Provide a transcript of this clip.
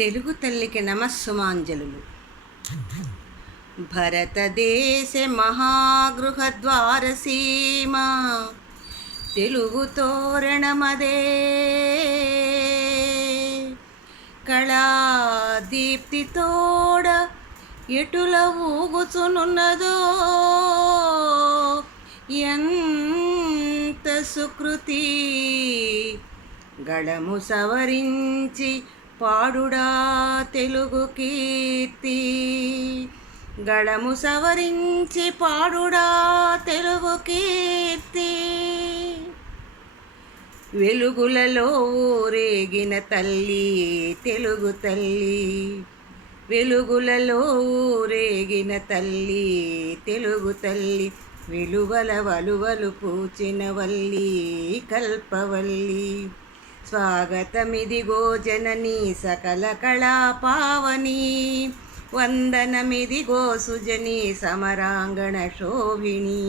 తెలుగు తల్లికి నమస్సుమాంజలులు. భరతదేశ మహాగృహద్వారసీమ తెలుగు తోరణమదే, కళాదీప్తితోడ ఎటుల ఊగుచునున్నదో ఎంత సుకృతి. గళము సవరించి పాడుడా తెలుగు కీర్తి, గళము సవరించి పాడుడా తెలుగు కీర్తి. వెలుగులలో ఊరేగిన తల్లి తెలుగు తల్లి, వెలుగులలో ఊరేగిన తల్లి తెలుగు తల్లి. విలువల వలువలు పూచిన వల్లి కల్పవల్లి. స్వాగతమిదిగో జననీ సకల కళా పావని, వందనమిదిగో సుజని సమరాంగణ శోభిని.